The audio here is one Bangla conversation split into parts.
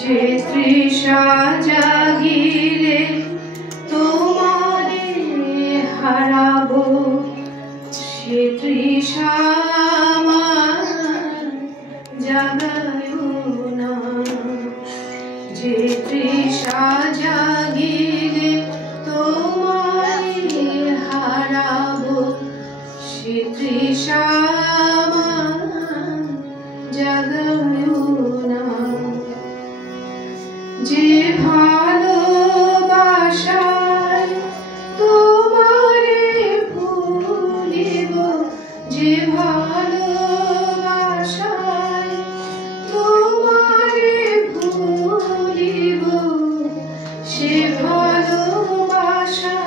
যে তৃষা জাগিলে তোমারে হারাবো, সে তৃষা আমার জাগায়ো না। যে তৃষা জাগিলে তোমারে হারাবো, সে তৃষা আমার জাগায়ো না। যে ভালোবাসায় তোমারে ভুলিব, যে ভালোবাসায় তোমারে ভুলিব, সে ভালোবাসা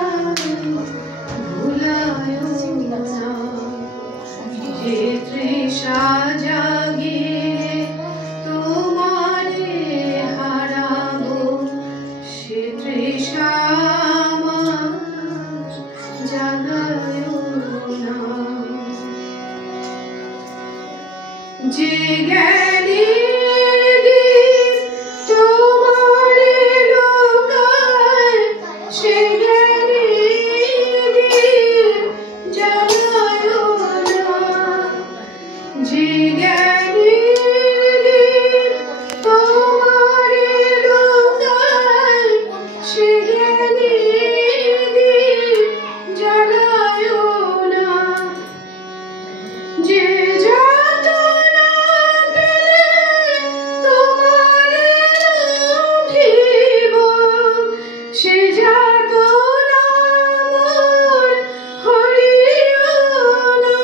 ভুলায়ো না। যে তৃষা জাগিলে তোমারে হারাবো, সে তৃষা আমার জাগায়ো না। যে জ্ঞানীর দীপ তোমারে লোকায়, সে জ্ঞানীর দীপ জ্বালায়ো না। যে জ্ঞানীর দীপ তোমারে লোকায়, সে জ্ঞানীর দীপ জ্বালায়ো না। যে যাতনা পেলে তোমারে লুঠিব, সে যাতনা মোর হরিও না।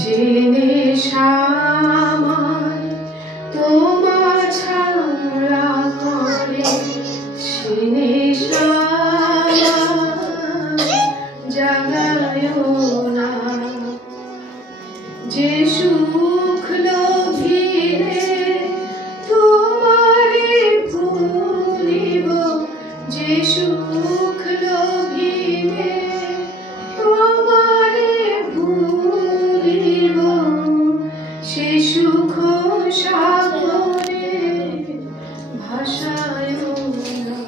যে নেশা আমায় তোমা ছাড়া করে, সে নেশা জাগায়ো না। যে সুখ লোভিলে তোমারে ভুলিব, যে সুখ লোভিলে তোমারে ভুলিব, সে সুখ সাগরে ভাসায়ো না।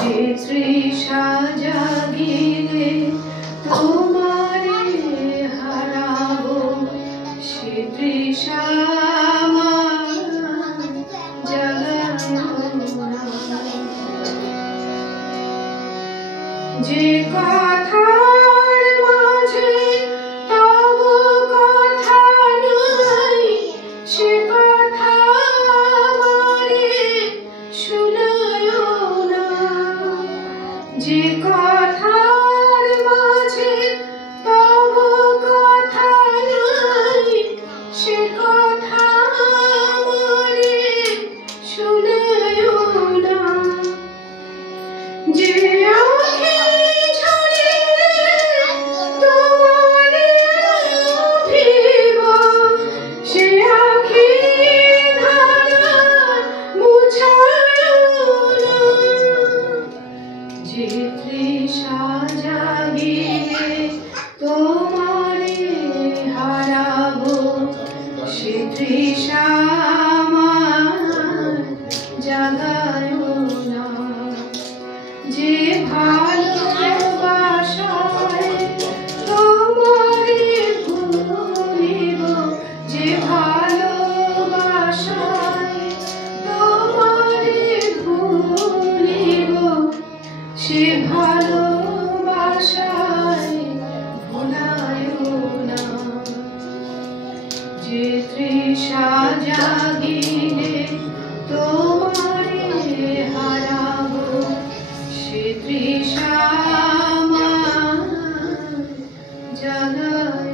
যে তৃষা জাগিলে তোমারে হারাবো, সে তৃষা আমার জাগায়ো না। যে কথার মাঝে তব কথা নাই, সে কথা আমারে শুনায়ো না। যে কথার মাঝে তব কথা নাই, সে কথা আমারে শুনায়ো না। যে আঁখি ঝরিলে তোমারে লুঠিব, সে আঁখি ধারা মুছায়ো না। যে তৃষা জাগিলে তোমারে হারাবো, সে তৃষা আমার জাগায়ো না। যে ভালোবাসায় তোমারে ভুলিব, যে ভালোবাসায় তোমারে ভুলিব, সে ভালোবাসায় ভুলায়ো না। যে তৃষা জাগিলে তোমারে হারাবো, সে তৃষা আমার জাগায়ো